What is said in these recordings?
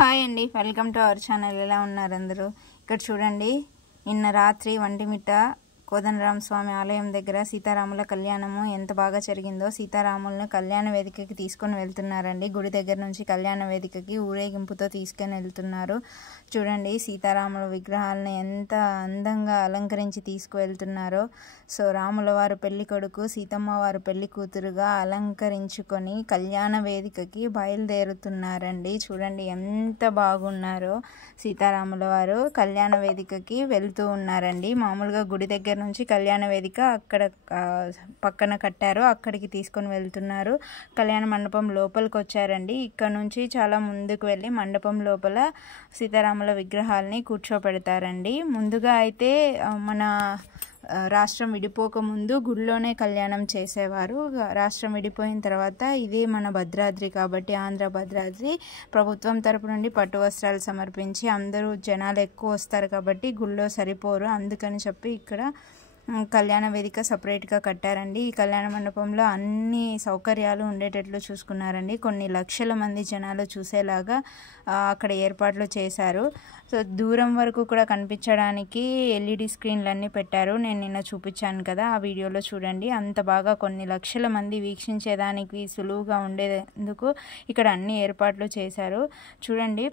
Hi అండి, welcome to our channel. ఎలా ఉన్నారు అందరూ? ఇక్కడ చూడండి, నిన్న రాత్రి వంటిమిట్ట కోదండరామ స్వామి ఆలయం దగ్గర సీతారాముల కళ్యాణము ఎంత బాగా జరిగిందో. సీతారాములను కళ్యాణ వేదికకి తీసుకొని వెళ్తున్నారండి. గుడి దగ్గర నుంచి కళ్యాణ వేదికకి ఊరేగింపుతో తీసుకొని వెళ్తున్నారు. చూడండి, సీతారాముల విగ్రహాలను ఎంత అందంగా అలంకరించి తీసుకువెళ్తున్నారో. సో రాముల వారు పెళ్లి కొడుకు, సీతమ్మ వారు పెళ్లి కూతురుగా అలంకరించుకొని కళ్యాణ వేదికకి బయలుదేరుతున్నారండి. చూడండి ఎంత బాగున్నారో. సీతారాముల వారు కళ్యాణ వేదికకి వెళ్తూ ఉన్నారండి. మామూలుగా గుడి దగ్గర నుంచి కళ్యాణ వేదిక అక్కడ పక్కన కట్టారు, అక్కడికి తీసుకొని వెళ్తున్నారు. కళ్యాణ మండపం లోపలికి వచ్చారండి. ఇక్కడ నుంచి చాలా ముందుకు వెళ్ళి మండపం లోపల సీతారాముల విగ్రహాలని కూర్చోపెడతారండి. ముందుగా అయితే మన రాష్ట్రం విడిపోక ముందు గుడిలోనే కళ్యాణం చేసేవారు. రాష్ట్రం విడిపోయిన తర్వాత ఇదే మన భద్రాద్రి కాబట్టి, ఆంధ్ర భద్రాద్రి ప్రభుత్వం తరపు నుండి పట్టు వస్త్రాలు సమర్పించి అందరూ జనాలు ఎక్కువ వస్తారు కాబట్టి గుడిలో సరిపోరు, అందుకని చెప్పి ఇక్కడ కళ్యాణ వేదిక సపరేట్గా కట్టారండి. ఈ కళ్యాణ మండపంలో అన్ని సౌకర్యాలు ఉండేటట్లు చూసుకున్నారండి. కొన్ని లక్షల మంది జనాలు చూసేలాగా అక్కడ ఏర్పాట్లు చేశారు. సో దూరం వరకు కూడా కనిపించడానికి ఎల్ఈడి స్క్రీన్లు అన్నీ పెట్టారు. నేను నిన్న చూపించాను కదా, ఆ వీడియోలో చూడండి. అంత బాగా కొన్ని లక్షల మంది వీక్షించేదానికి సులువుగా ఉండేందుకు ఇక్కడ అన్ని ఏర్పాట్లు చేశారు. చూడండి,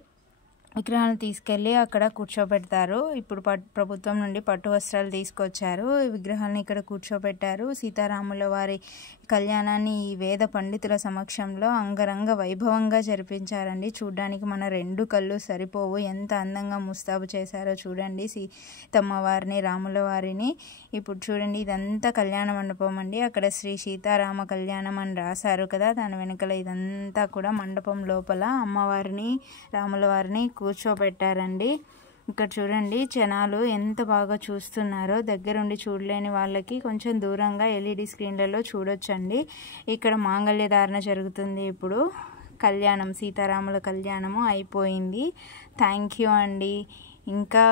విగ్రహాలను తీసుకెళ్ళి అక్కడ కూర్చోబెడతారు. ఇప్పుడు ప్రభుత్వం నుండి పట్టు వస్త్రాలు తీసుకొచ్చారు, విగ్రహాలను ఇక్కడ కూర్చోబెట్టారు. సీతారాముల వారి కళ్యాణాన్ని ఈ వేద పండితుల సమక్షంలో అంగరంగ వైభవంగా జరిపించారండి. చూడ్డానికి మన రెండు కళ్ళు సరిపోవు, ఎంత అందంగా ముస్తాబు చేశారో చూడండి సీతమ్మ వారిని, రాముల వారిని. ఇప్పుడు చూడండి, ఇదంతా కళ్యాణ మండపం అండి. అక్కడ శ్రీ సీతారామ కళ్యాణం అని రాశారు కదా, దాని వెనకాల ఇదంతా కూడా మండపం లోపల అమ్మవారిని, రాముల వారిని కూర్చోబెట్టారండి. ఇక్కడ చూడండి, జనాలు ఎంత బాగా చూస్తున్నారో. దగ్గరుండి చూడలేని వాళ్ళకి కొంచెం దూరంగా ఎల్ఈడి స్క్రీన్లలో చూడొచ్చండి. ఇక్కడ మాంగళ్య ధారణ జరుగుతుంది. ఇప్పుడు కళ్యాణం, సీతారాముల కళ్యాణము అయిపోయింది. థ్యాంక్ యూ అండి. ఇంకా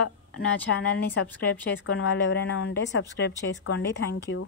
నా ఛానల్ని సబ్స్క్రైబ్ చేసుకుని వాళ్ళు ఎవరైనా ఉంటే సబ్స్క్రైబ్ చేసుకోండి. Thank you.